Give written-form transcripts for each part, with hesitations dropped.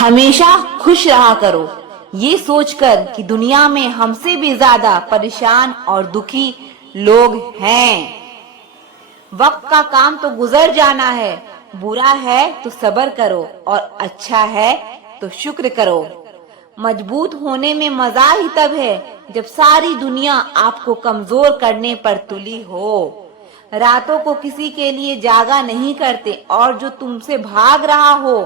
हमेशा खुश रहा करो, ये सोचकर कि दुनिया में हमसे भी ज्यादा परेशान और दुखी लोग हैं। वक्त का काम तो गुजर जाना है, बुरा है तो सब्र करो और अच्छा है तो शुक्र करो। मजबूत होने में मजा ही तब है जब सारी दुनिया आपको कमजोर करने पर तुली हो। रातों को किसी के लिए जागा नहीं करते और जो तुमसे भाग रहा हो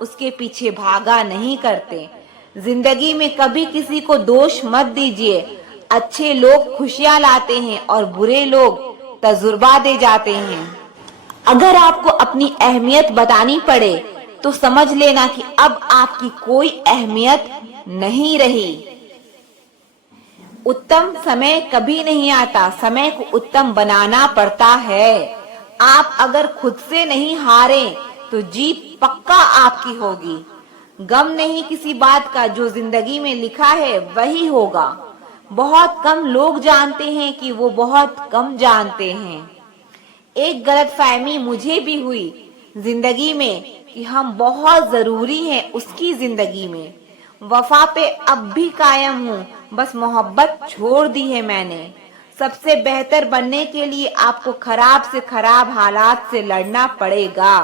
उसके पीछे भागा नहीं करते। जिंदगी में कभी किसी को दोष मत दीजिए। अच्छे लोग खुशियां लाते हैं और बुरे लोग तजुर्बा दे जाते हैं। अगर आपको अपनी अहमियत बतानी पड़े तो समझ लेना कि अब आपकी कोई अहमियत नहीं रही। उत्तम समय कभी नहीं आता, समय को उत्तम बनाना पड़ता है। आप अगर खुद से नहीं हारे तो जीत पक्का आपकी होगी। गम नहीं किसी बात का, जो जिंदगी में लिखा है वही होगा। बहुत कम लोग जानते हैं कि वो बहुत कम जानते हैं। एक गलतफहमी मुझे भी हुई जिंदगी में कि हम बहुत जरूरी हैं उसकी जिंदगी में। वफा पे अब भी कायम हूँ, बस मोहब्बत छोड़ दी है मैंने। सबसे बेहतर बनने के लिए आपको खराब से खराब हालात से लड़ना पड़ेगा।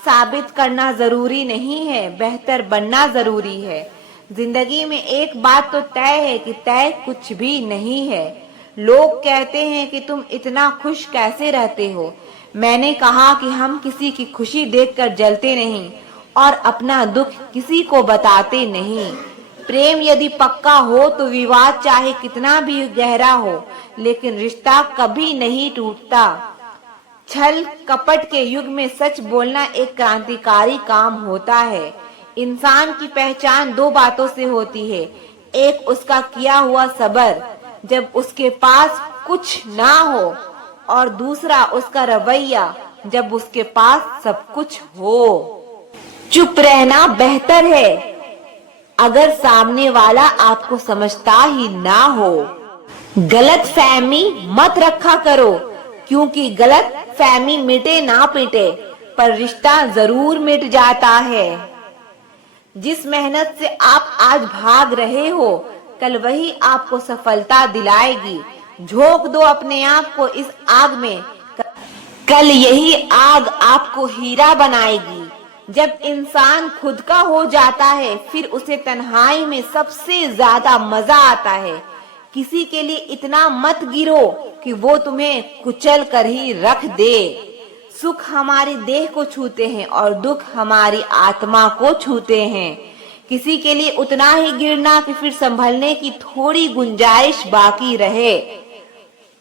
साबित करना जरूरी नहीं है, बेहतर बनना जरूरी है। जिंदगी में एक बात तो तय है कि तय कुछ भी नहीं है। लोग कहते हैं कि तुम इतना खुश कैसे रहते हो। मैंने कहा कि हम किसी की खुशी देखकर जलते नहीं और अपना दुख किसी को बताते नहीं। प्रेम यदि पक्का हो तो विवाद चाहे कितना भी गहरा हो, लेकिन रिश्ता कभी नहीं टूटता। छल कपट के युग में सच बोलना एक क्रांतिकारी काम होता है। इंसान की पहचान दो बातों से होती है, एक उसका किया हुआ सब्र जब उसके पास कुछ ना हो, और दूसरा उसका रवैया जब उसके पास सब कुछ हो। चुप रहना बेहतर है अगर सामने वाला आपको समझता ही ना हो। गलत फहमी मत रखा करो, क्योंकि गलत फहमी मिटे ना पिटे पर रिश्ता जरूर मिट जाता है। जिस मेहनत से आप आज भाग रहे हो कल वही आपको सफलता दिलाएगी। झोंक दो अपने आप को इस आग में, कल यही आग आपको हीरा बनाएगी। जब इंसान खुद का हो जाता है फिर उसे तन्हाई में सबसे ज्यादा मजा आता है। किसी के लिए इतना मत गिरो कि वो तुम्हें कुचल कर ही रख दे। सुख हमारी देह को छूते हैं और दुख हमारी आत्मा को छूते हैं। किसी के लिए उतना ही गिरना कि फिर संभलने की थोड़ी गुंजाइश बाकी रहे।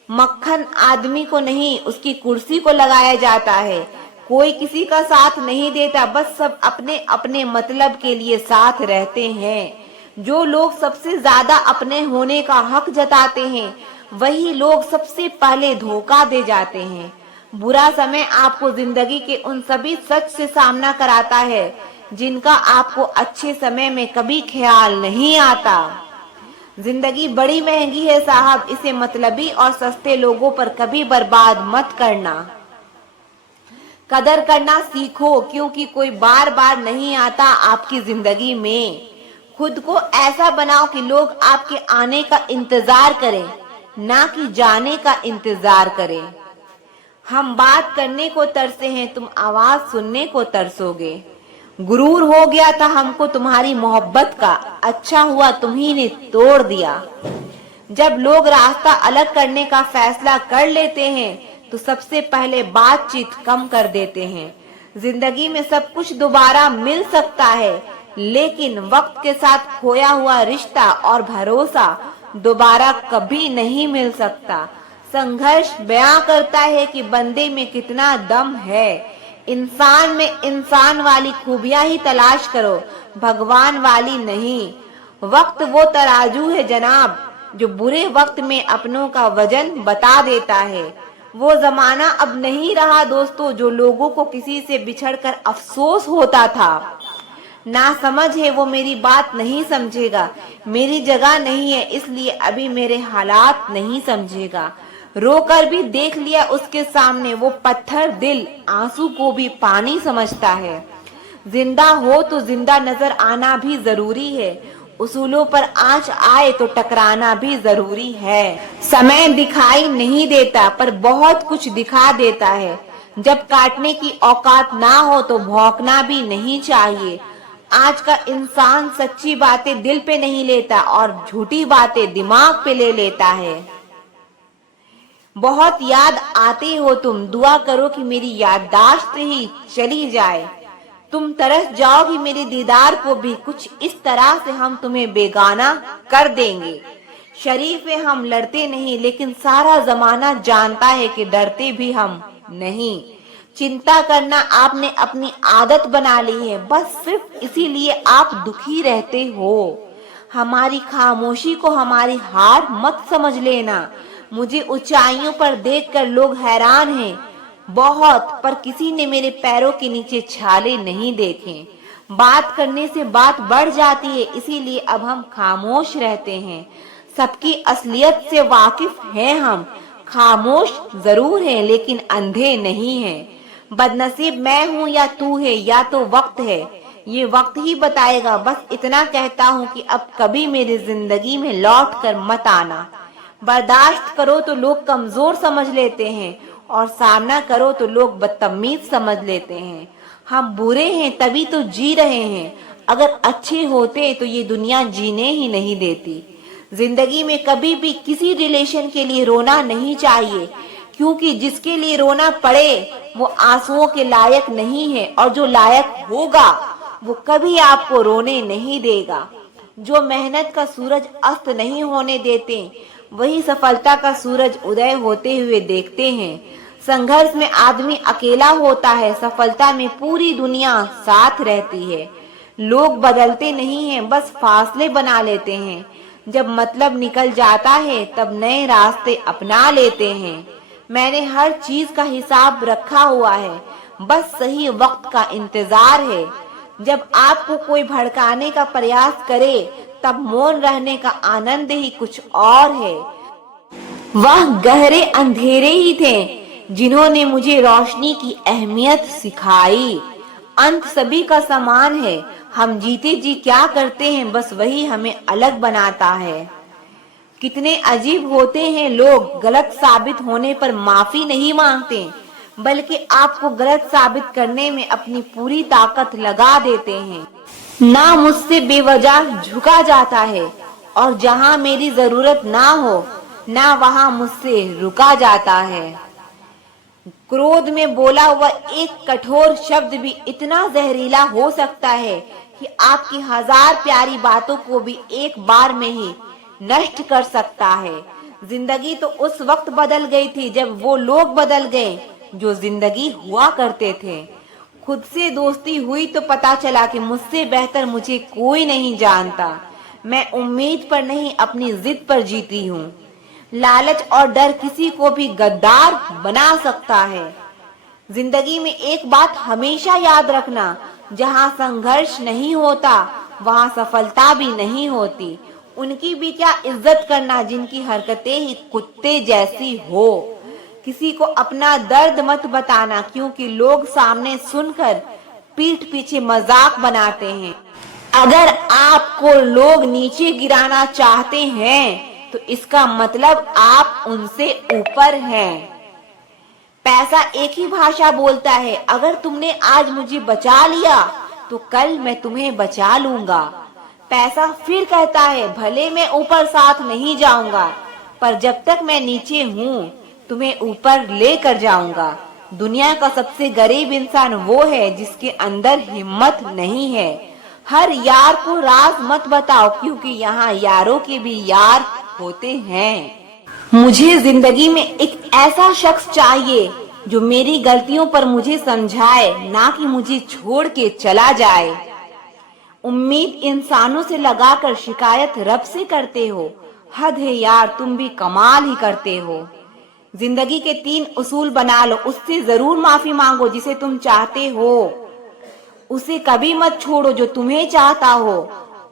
मक्खन आदमी को नहीं उसकी कुर्सी को लगाया जाता है। कोई किसी का साथ नहीं देता, बस सब अपने अपने मतलब के लिए साथ रहते हैं। जो लोग सबसे ज्यादा अपने होने का हक जताते हैं वही लोग सबसे पहले धोखा दे जाते हैं। बुरा समय आपको जिंदगी के उन सभी सच से सामना कराता है जिनका आपको अच्छे समय में कभी ख्याल नहीं आता। जिंदगी बड़ी महंगी है साहब, इसे मतलबी और सस्ते लोगों पर कभी बर्बाद मत करना। कदर करना सीखो, क्योंकि कोई बार बार नहीं आता आपकी जिंदगी में। खुद को ऐसा बनाओ कि लोग आपके आने का इंतजार करें, ना कि जाने का इंतजार करें। हम बात करने को तरसे हैं, तुम आवाज सुनने को तरसोगे। गुरूर हो गया था हमको तुम्हारी मोहब्बत का, अच्छा हुआ तुम्ही ने तोड़ दिया। जब लोग रास्ता अलग करने का फैसला कर लेते हैं तो सबसे पहले बातचीत कम कर देते हैं। जिंदगी में सब कुछ दोबारा मिल सकता है, लेकिन वक्त के साथ खोया हुआ रिश्ता और भरोसा दोबारा कभी नहीं मिल सकता। संघर्ष बयां करता है कि बंदे में कितना दम है। इंसान में इंसान वाली खूबियां ही तलाश करो, भगवान वाली नहीं। वक्त वो तराजू है जनाब जो बुरे वक्त में अपनों का वजन बता देता है। वो जमाना अब नहीं रहा दोस्तों जो लोगों को किसी से बिछड़कर अफसोस होता था। ना समझ है वो मेरी बात नहीं समझेगा, मेरी जगह नहीं है इसलिए अभी मेरे हालात नहीं समझेगा। रोकर भी देख लिया उसके सामने, वो पत्थर दिल आंसू को भी पानी समझता है। जिंदा हो तो जिंदा नजर आना भी जरूरी है, उसूलों पर आंच आए तो टकराना भी जरूरी है। समय दिखाई नहीं देता पर बहुत कुछ दिखा देता है। जब काटने की औकात ना हो तो भौंकना भी नहीं चाहिए। आज का इंसान सच्ची बातें दिल पे नहीं लेता और झूठी बातें दिमाग पे ले लेता है। बहुत याद आते हो तुम, दुआ करो कि मेरी याददाश्त ही चली जाए। तुम तरस जाओगी मेरे दीदार को भी, कुछ इस तरह से हम तुम्हें बेगाना कर देंगे। शरीफ है हम लड़ते नहीं, लेकिन सारा जमाना जानता है कि डरते भी हम नहीं। चिंता करना आपने अपनी आदत बना ली है, बस सिर्फ इसीलिए आप दुखी रहते हो। हमारी खामोशी को हमारी हार मत समझ लेना। मुझे ऊंचाइयों पर देखकर लोग हैरान हैं बहुत, पर किसी ने मेरे पैरों के नीचे छाले नहीं देखे। बात करने से बात बढ़ जाती है, इसीलिए अब हम खामोश रहते हैं। सबकी असलियत से वाकिफ हैं हम, खामोश जरूर हैं लेकिन अंधे नहीं हैं। बदनसीब मैं हूँ या तू है या तो वक्त है, ये वक्त ही बताएगा। बस इतना कहता हूँ कि अब कभी मेरी जिंदगी में लौट कर मत आना। बर्दाश्त करो तो लोग कमजोर समझ लेते हैं और सामना करो तो लोग बदतमीज समझ लेते हैं। हम बुरे हैं तभी तो जी रहे हैं, अगर अच्छे होते तो ये दुनिया जीने ही नहीं देती। जिंदगी में कभी भी किसी रिलेशन के लिए रोना नहीं चाहिए, क्योंकि जिसके लिए रोना पड़े वो आंसुओं के लायक नहीं है, और जो लायक होगा वो कभी आपको रोने नहीं देगा। जो मेहनत का सूरज अस्त नहीं होने देते वही सफलता का सूरज उदय होते हुए देखते हैं। संघर्ष में आदमी अकेला होता है, सफलता में पूरी दुनिया साथ रहती है। लोग बदलते नहीं हैं, बस फासले बना लेते हैं। जब मतलब निकल जाता है तब नए रास्ते अपना लेते हैं। मैंने हर चीज का हिसाब रखा हुआ है, बस सही वक्त का इंतजार है। जब आपको कोई भड़काने का प्रयास करे तब मौन रहने का आनंद ही कुछ और है। वह गहरे अंधेरे ही थे जिन्होंने मुझे रोशनी की अहमियत सिखाई। अंत सभी का समान है, हम जीते जी क्या करते हैं बस वही हमें अलग बनाता है। कितने अजीब होते हैं लोग, गलत साबित होने पर माफी नहीं मांगते बल्कि आपको गलत साबित करने में अपनी पूरी ताकत लगा देते हैं। ना मुझसे बेवजह झुका जाता है और जहां मेरी जरूरत ना हो ना वहां मुझसे रुका जाता है। क्रोध में बोला हुआ एक कठोर शब्द भी इतना जहरीला हो सकता है कि आपकी हजार प्यारी बातों को भी एक बार में ही नष्ट कर सकता है। जिंदगी तो उस वक्त बदल गई थी जब वो लोग बदल गए जो जिंदगी हुआ करते थे। खुद से दोस्ती हुई तो पता चला कि मुझसे बेहतर मुझे कोई नहीं जानता। मैं उम्मीद पर नहीं अपनी जिद पर जीती हूँ। लालच और डर किसी को भी गद्दार बना सकता है। जिंदगी में एक बात हमेशा याद रखना, जहाँ संघर्ष नहीं होता वहाँ सफलता भी नहीं होती। उनकी भी क्या इज्जत करना जिनकी हरकतें ही कुत्ते जैसी हो। किसी को अपना दर्द मत बताना, क्योंकि लोग सामने सुनकर पीठ पीछे मजाक बनाते हैं। अगर आपको लोग नीचे गिराना चाहते हैं तो इसका मतलब आप उनसे ऊपर हैं। पैसा एक ही भाषा बोलता है, अगर तुमने आज मुझे बचा लिया तो कल मैं तुम्हें बचा लूंगा। पैसा फिर कहता है, भले मैं ऊपर साथ नहीं जाऊंगा पर जब तक मैं नीचे हूँ तुम्हें ऊपर लेकर जाऊंगा। दुनिया का सबसे गरीब इंसान वो है जिसके अंदर हिम्मत नहीं है। हर यार को राज मत बताओ, क्योंकि यहाँ यारों के भी यार होते हैं। मुझे जिंदगी में एक ऐसा शख्स चाहिए जो मेरी गलतियों पर मुझे समझाए, ना कि मुझे छोड़ के चला जाए। उम्मीद इंसानों से लगाकर शिकायत रब से करते हो। हद है यार, तुम भी कमाल ही करते हो। जिंदगी के 3 उसूल बना लो, उससे जरूर माफी मांगो जिसे तुम चाहते हो। उसे कभी मत छोड़ो जो तुम्हें चाहता हो,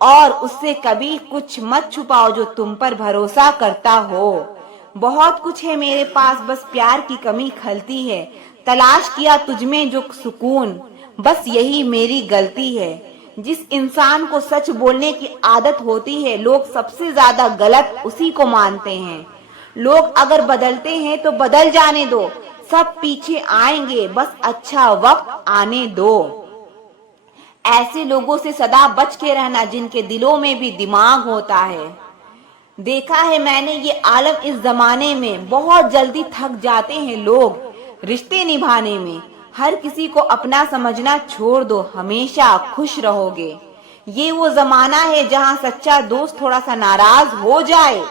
और उससे कभी कुछ मत छुपाओ जो तुम पर भरोसा करता हो। बहुत कुछ है मेरे पास, बस प्यार की कमी खलती है। तलाश किया तुझमें जो सुकून, बस यही मेरी गलती है। जिस इंसान को सच बोलने की आदत होती है, लोग सबसे ज्यादा गलत उसी को मानते हैं। लोग अगर बदलते हैं तो बदल जाने दो, सब पीछे आएंगे, बस अच्छा वक्त आने दो। ऐसे लोगों से सदा बच के रहना जिनके दिलों में भी दिमाग होता है। देखा है मैंने ये आलम इस जमाने में, बहुत जल्दी थक जाते हैं लोग रिश्ते निभाने में। हर किसी को अपना समझना छोड़ दो, हमेशा खुश रहोगे। ये वो जमाना है जहाँ सच्चा दोस्त थोड़ा सा नाराज हो जाए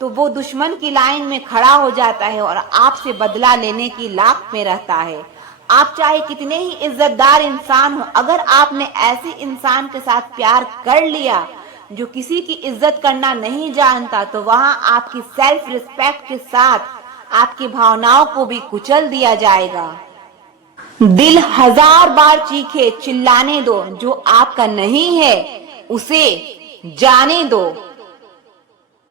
तो वो दुश्मन की लाइन में खड़ा हो जाता है और आपसे बदला लेने की लाख में रहता है। आप चाहे कितने ही इज्जतदार इंसान हो, अगर आपने ऐसे इंसान के साथ प्यार कर लिया जो किसी की इज्जत करना नहीं जानता, तो वहां आपकी सेल्फ रिस्पेक्ट के साथ आपकी भावनाओं को भी कुचल दिया जाएगा। दिल 1000 बार चीखे चिल्लाने दो, जो आपका नहीं है उसे जाने दो।